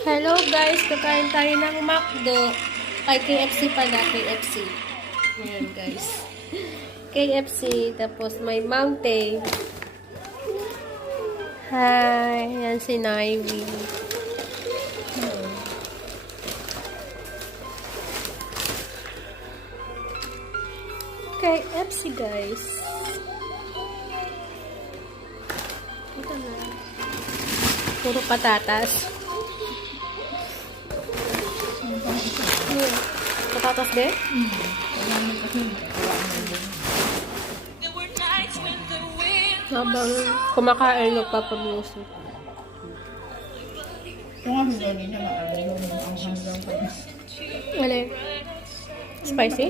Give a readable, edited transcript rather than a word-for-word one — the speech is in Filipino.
Hello guys, kakain tayo ng McDo. Ay, KFC pala, KFC. Ayan guys. KFC, tapos may mountain. Hi, yan si Nivy. KFC guys. Ito na. Puro patatas. Patatas din? Habang kumakain, nagpapamuso. Ito nga hindi na maaari yung ang hanggang pa. Alin? Spicy?